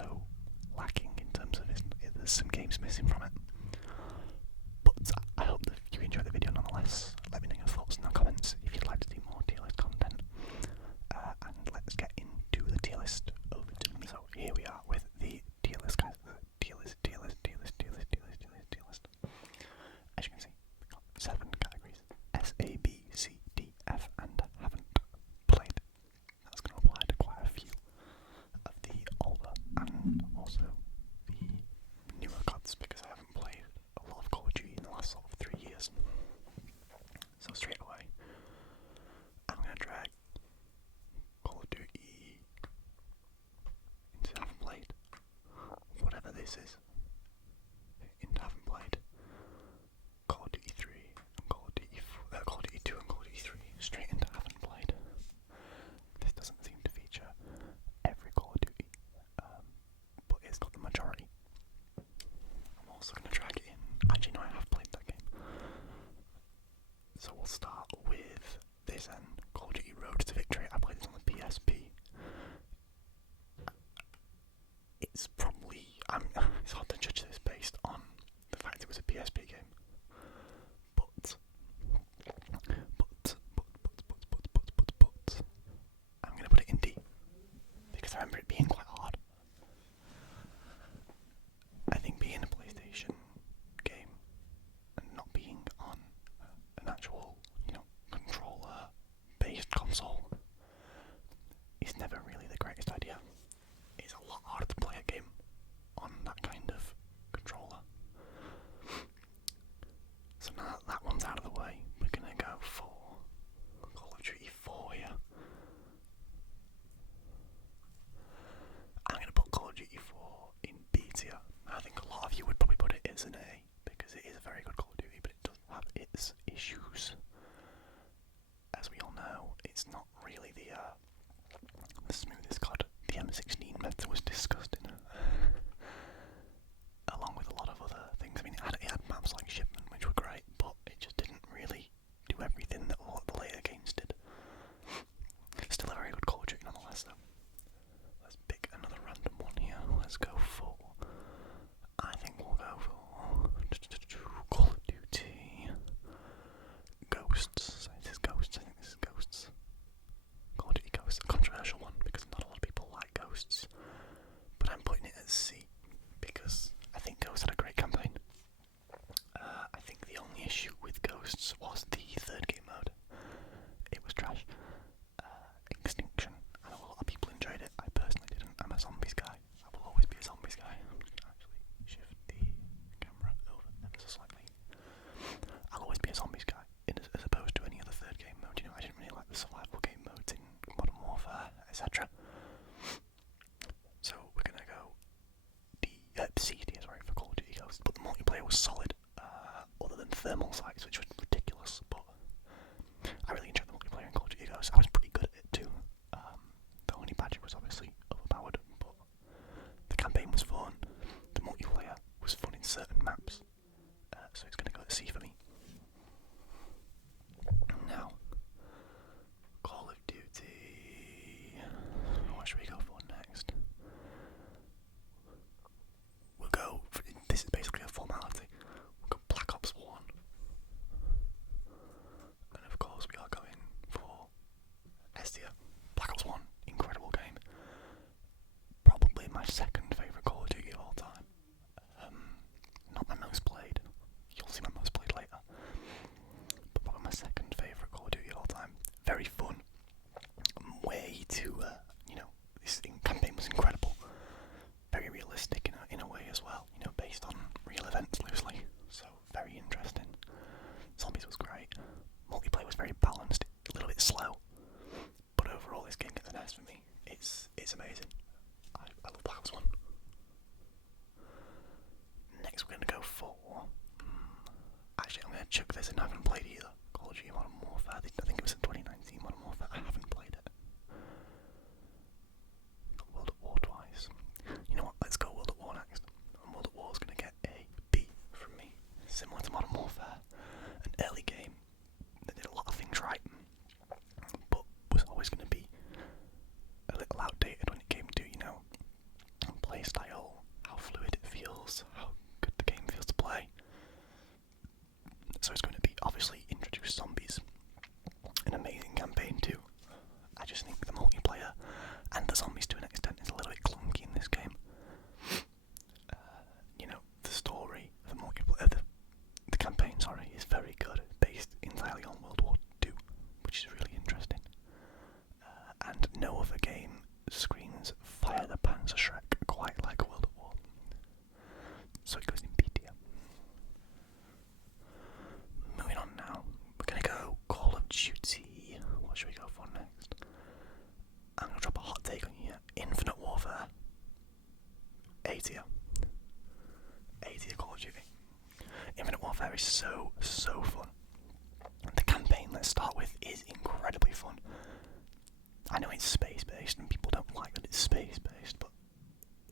also lacking in terms of there's some games missing from it. But I hope that you enjoyed the video nonetheless. Let me know your thoughts in the comments if you'd like to see more tier list content. And let's get into the tier list over to me. So here we are with the tier list, guys. Tier list. As you can see, we've got 7 categories. S, A, B, C, D, F, and haven't played. That's going to apply to quite a few of the older and also the newer gods, because I haven't played a lot of Call of Duty in the last sort of 3 years. So straight away, I'm going to drag Call of Duty into haven't played. Whatever this is, into haven't played. Call of Duty 3 and Call of Duty 2 and Call of Duty 3 straight into haven't played. This doesn't seem to feature every Call of Duty, but it's got the majority. I'm also going to drag it in. Actually, no, I have played that game. So we'll start with this then, Call of Duty Road to Victory. I played this on the PSP. It's probably, it's hard to judge this based on the fact it was a PSP game. But I'm going to put it in D, because I remember it being quite hard. I think being a PlayStation game and not being on an actual, controller-based console is never really the greatest idea. It's a lot harder to play a game on that kind of controller. So now that one's out of the way, we're going to go for Call of Duty 4 here. I'm going to put Call of Duty 4 in B tier. I think a lot of you would probably put it as an A, because it is a very good Call of Duty, but it does have its issues. As we all know, it's not really the smoothest COD. The M16 method was discussed in it, along with a lot of other things. I mean, it had maps like Shipment, which were great, but it just didn't really do everything that all the later games did. Still a very good Call of Duty nonetheless, though. Let's pick another random one here. Let's go for, I think we'll go for Call of Duty Ghosts. This is Ghosts. I think this is Ghosts. Call of Duty Ghosts, a controversial one because not a lot of people like Ghosts, but I'm putting it at C because I think Ghosts had a great campaign. I think the only issue with Ghosts was the third game mode. It was trash. Extinction. I know a lot of people enjoyed it. I personally didn't. I'm a zombies guy. I will always be a zombies guy. I'm just going to actually shift the camera over ever so slightly. I'll always be a zombies guy, as opposed to any other third game mode. I didn't really like the survival game modes in Modern Warfare, etc. So we're going to go C tier, for Call of Duty Ghosts. But the multiplayer was solid, other than thermal sights, which was ridiculous. But I really enjoyed the multiplayer in Call of Duty Ghosts. I was pretty good at it too. The Honey Badger was obviously overpowered, but the campaign was fun. The multiplayer was fun in certain maps. So it's going to go to C for me. Now, Call of Duty. What should we go for next? We'll go for, this is basically a formality. We'll go Black Ops 1. And of course we are going for S tier. Black Ops 1, incredible game. Probably my second favourite Call of Duty of all time. Not my most played. You'll see my most played later. But probably my second favourite Call of Duty of all time. Very fun. Way too, this campaign was incredible. Very realistic in a way as well. Based on real events loosely. So very interesting. Zombies was great. Multiplayer was very balanced. A little bit slow. But overall, this game gets an S for me. It's amazing. I love Black Ops 1. Next we're going to go for... Actually, I'm going to chuck this in. I haven't played either. Call of Duty Modern Warfare. I think it was in 2019 Modern Warfare. I haven't played it. Got World at War twice. You know what? Let's go World at War next. And World at War is going to get a B from me. Similar to Modern Warfare. An early game that did a lot of things right, but was always going to be a little outdated when it came to, playstyle also is going to be obviously introduce zombies. An amazing campaign too. I just think the multiplayer and the zombies to an extent is a little bit clunky in this game. The story, the multiplayer, the campaign, is very good, based entirely on World War II, which is really interesting. And no other game screens Fire the Panzerschreck quite like World at War. So it goes in B tier. Moving on now, we're going to go Call of Duty. What should we go for next? I'm going to drop a hot take on you. Infinite Warfare. A tier. A tier Call of Duty. Infinite Warfare is so fun. The campaign, let's start with, is incredibly fun. I know it's space-based and people don't like that it's space-based, but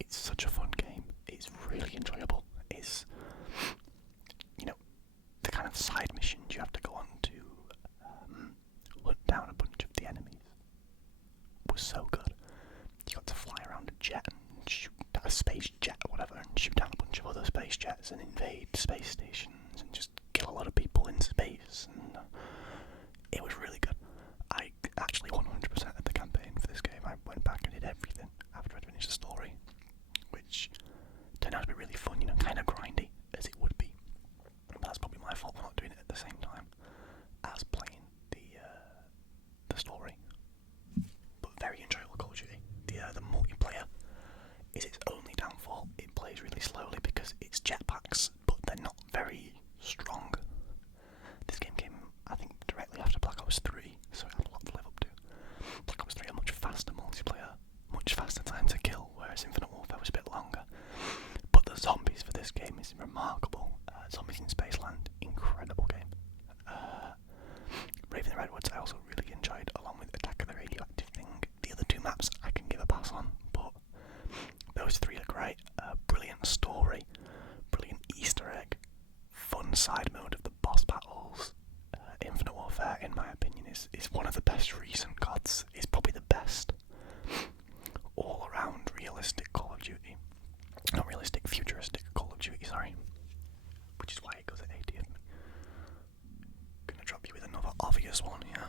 it's such a fun game. It's really enjoyable. It's, the kind of side missions you have to go on to hunt down a bunch of the enemies was so good. You got to fly around a jet and shoot a space jet or whatever and shoot down a bunch of other space jets and invade space stations and just kill a lot of people in space, and it was really good. I actually 100% of the campaign for this game. I went back and did everything after I'd finished the story, which turned out to be really fun, kind of grindy as it would be. But that's probably my fault for not doing it at the same time as playing the story. But very enjoyable Call of Duty. The multiplayer is its only downfall. It plays really slowly because it's jetpacks, but they're not very strong. This game came, I think, directly after Black Ops 3, so it had a lot to live up to. Black Ops 3 a much faster multiplayer, much faster time to kill, whereas Infinite Warfare was a bit longer. But the zombies for this game is remarkable. Zombies in Spaceland, incredible game. Raven the Redwoods I also really enjoyed, along with Attack of the Radioactive Thing. The other two maps I can give a pass on, but those three are great. Brilliant story, brilliant Easter egg, fun side mode of the boss battles. Infinite Warfare, in my opinion, is one of the best recent CODs. It's probably the best all-around realistic Call of Duty. Not realistic, futuristic Call of Duty, sorry. Which is why it goes at 80th. Gonna drop you with another obvious one here.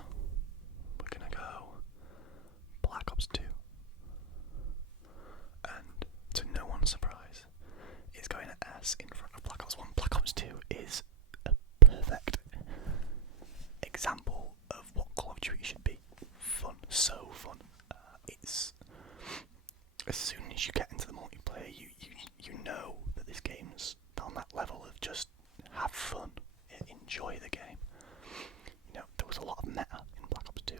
We're gonna go Black Ops 2. And to no one's surprise, it's going at S in front of Black Ops 1. Black Ops 2 is a perfect example of what Call of Duty should be. Fun, so fun. It's as soon as you get into the multiplayer, you know that this game's on that level of just have fun, enjoy the game. There was a lot of meta in Black Ops 2,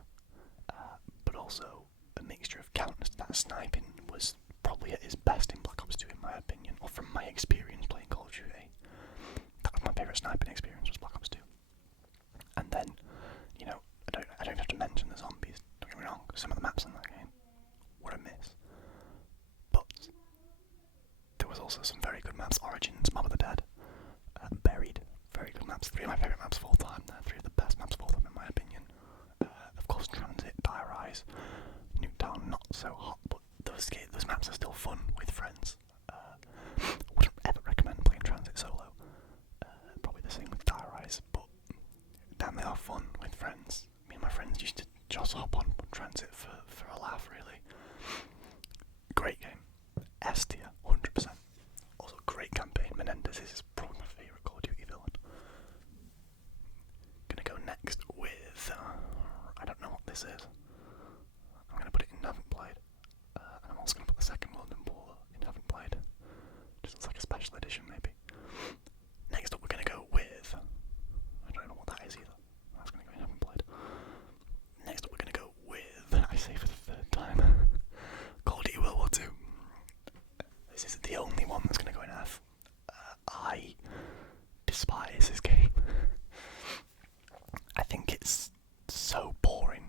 but also a mixture of counters. That sniping was probably at its best in Black Ops 2, in my opinion, or from my experience playing Call of Duty. That was my favourite sniping experience, was Black Ops 2. And then, I don't have to mention the zombies, don't get me wrong, some of the maps in that game were a miss. But there was also some very good maps. Origins, Mob of the Dead, Buried, very good maps. Three of my favourite maps of all time. They're three of the best maps of all time, in my opinion. Of course, Transit, Dire Rise, Nuketown, not so hot, but those maps are still fun with friends. Wouldn't ever recommend playing Transit solo. Probably the same with Dire Rise, but damn, they are fun with friends. Me and my friends used to just hop on Transit for a laugh, really. Great game. S tier, 100%. Also, great campaign. Menendez is probably my favourite Call of Duty villain. Gonna go next with... I don't know what this is. I'm gonna put it in Haven't Played. And I'm also gonna put the second World War in Haven't Played. Just looks like a special edition, maybe. Next up, we're gonna go with... I don't know what that is either. I was gonna go in Haven't Played. Next up, we're gonna go with... I say for the third time. Call of Duty World War II. This is the only one that's going to go in F. I despise this game. I think it's so boring.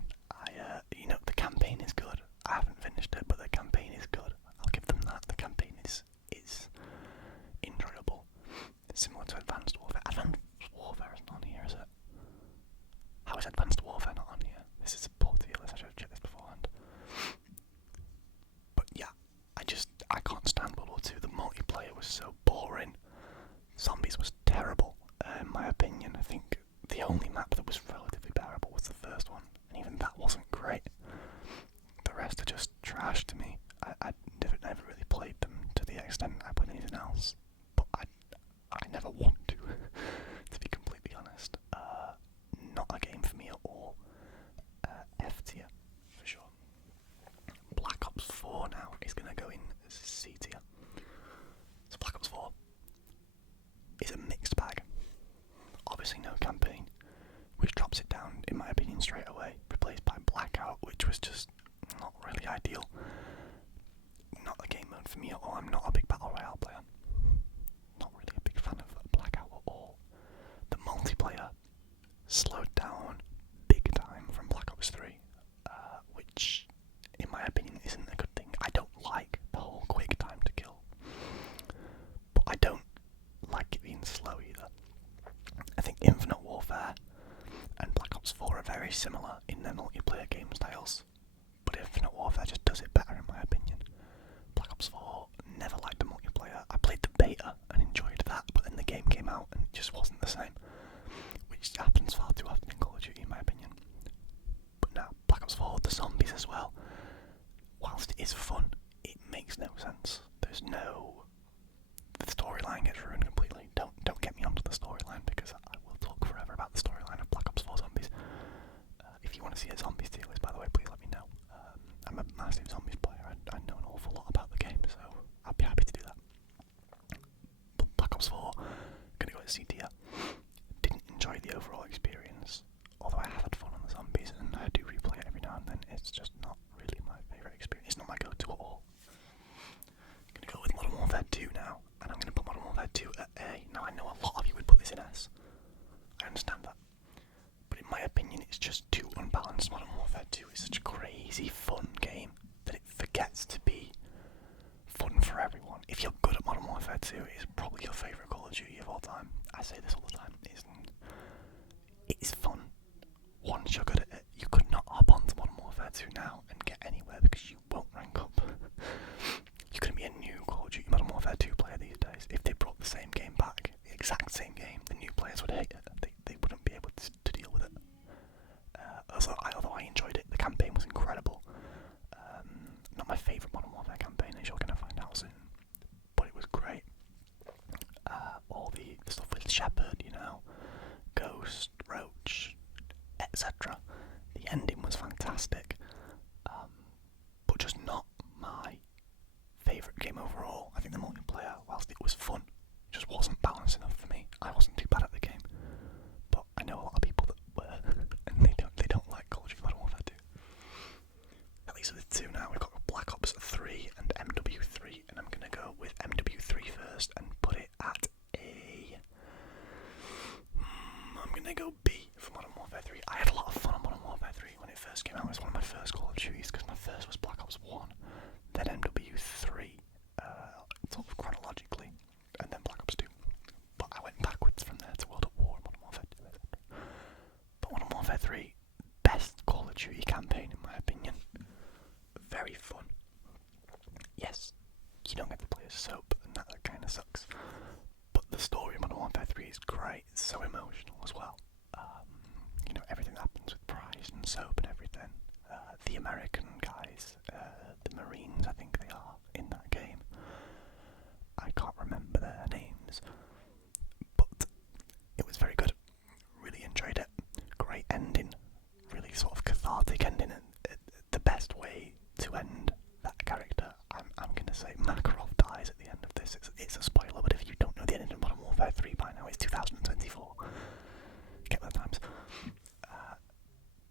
The campaign is good. I haven't finished it, but the campaign is good. I'll give them that. The campaign is enjoyable. It's similar to Advanced Warfare. Advanced Warfare isn't on here, is it? How is Advanced Warfare not on here? This is a poor tier list. I should have checked this beforehand. But yeah, I can't stand World War II. The multiplayer was so boring. very similar in their multiplayer game styles, but Infinite Warfare just does it better in my opinion. Black Ops 4, never liked the multiplayer. I played the beta and enjoyed that, but then the game came out and it just wasn't the same, which happens far too often in Call of Duty in my opinion. But now, Black Ops 4, the zombies as well, whilst it is fun, it makes no sense. There's no... The storyline gets ruined completely. Don't get me onto the storyline, because I will talk forever about the storyline of Black Ops 4 Zombies. If you want to see a Zombies tier list, by the way, please let me know. I'm a massive Zombies player. I know an awful lot about the game, so I'd be happy to do that. But Black Ops 4, gonna go with C tier. Didn't enjoy the overall experience, although I have had fun on the Zombies, and I do replay it every now and then. It's just not really my favourite experience. It's not my go-to at all. I'm gonna go with Modern Warfare 2 now, and I'm gonna put Modern Warfare 2 at A. Now I know a lot of you would put this in S. I understand that. But in my opinion, it's just too unbalanced. Modern Warfare 2 is such a crazy, fun game that it forgets to be fun for everyone. If you're good at Modern Warfare 2, it's probably your favourite Call of Duty of all time. I say this all the time. It's fun. Once you're good at it, you could not hop onto Modern Warfare 2 now and get anywhere because you won't rank up. You're going to be a new Call of Duty Modern Warfare 2 player these days. If they brought the same game back, the exact same game, the new players would hate it. They wouldn't be able to deal with it. Although I enjoyed it, the campaign was incredible. Not my favourite Modern Warfare campaign, as you're going to find out soon, but it was great. All the stuff with Shepard, Ghost, Roach, etc. The ending was fantastic, but just not my favourite game overall. I think the multiplayer, whilst it was fun, just wasn't balanced enough for me. I wasn't too bad at the game, but I know a lot of people that were, and they don't like Call of Duty Modern Warfare 2. At least with the two now, we've got Black Ops 3 and MW3, and I'm going to go with MW3 first and put it at A. I'm going to go B for Modern Warfare 3. I had a lot of fun on Modern Warfare 3 when it first came out. It was one of my first Call of Duties, because my first was Black Ops 1, then MW3, sort of chronologically, and then Black Ops 2. But I went backwards from there to World at War and Modern Warfare 2, etc. But Modern Warfare 3, best Call of Duty campaign in my opinion. Very fun. Yes, you don't get to play as Soap, and that kind of sucks. But the story of Modern Warfare 3 is great. It's so emotional as well. Everything that happens with Price and Soap and everything. The American guys, the Marines, I think they are, in that game. I can't remember their names, but it was very good. Really enjoyed it. Great ending. Really sort of cathartic ending. And the best way to end that character, I'm going to say Makarov dies at the end of this. It's a spoiler, but if you don't know the ending of Modern Warfare 3 by now, it's 2024. Get with the times.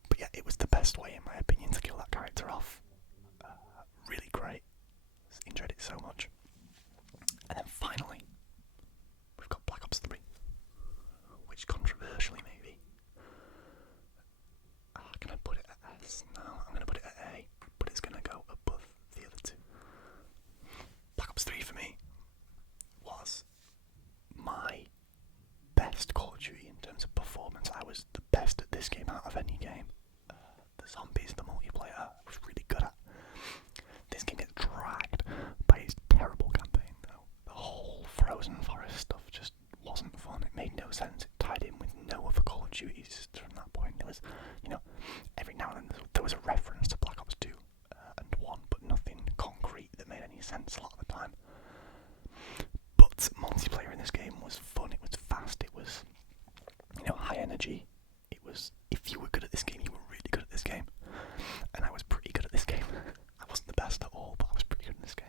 But yeah, it was the best way, in my opinion, to kill that character off. Really great. Enjoyed it so much. And then finally, we've got Black Ops 3, which controversially maybe, can I put it at S? No, I'm going to put it at A, but it's going to go above the other two. Black Ops 3 for me was my best Call of Duty in terms of performance. I was the best at this game out of any game. The zombies, the multiplayer, I was really good at. This game gets dragged by its terrible campaign though. The whole Frozen Forest stuff just wasn't fun. It made no sense. It tied in with no other Call of Duties from that point. It was, every now and then there was a reference to Black Ops 2 and 1, but nothing concrete that made any sense a lot of the time. But multiplayer in this game was fun. It was fast. It was, high energy. It was, if you were good at this game, you were really good at this game. And I was pretty good at this game. I wasn't the best at all, but I was pretty good in this game.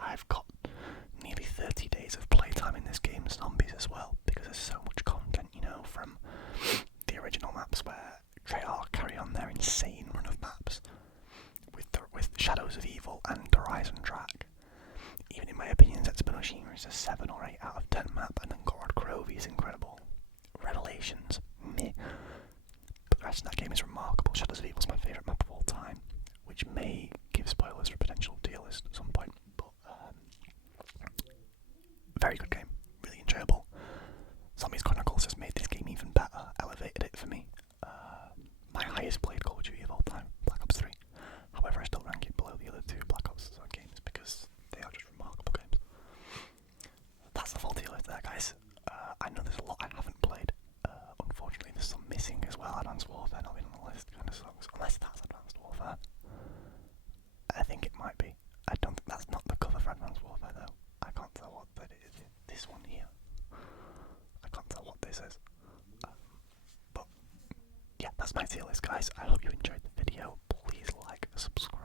I've got nearly 30 days of playtime in this game, Zombies as well, because there's so much content, from the original maps where Treyarch carry on their insane run of maps with Shadows of Evil and the Horizon track. Even in my opinion, Zetsubonoshima is a 7 or 8 out of 10 map, and then Gorod Krovi is incredible. Revelations, meh. But the rest of that game is remarkable. Shadows of Evil is my favourite map of all time, which may give spoilers for a potential tier list at some point. But very good game, really enjoyable. Zombies Chronicles just made this game even better, elevated it for me. my tier list, guys. I hope you enjoyed the video. Please like, subscribe.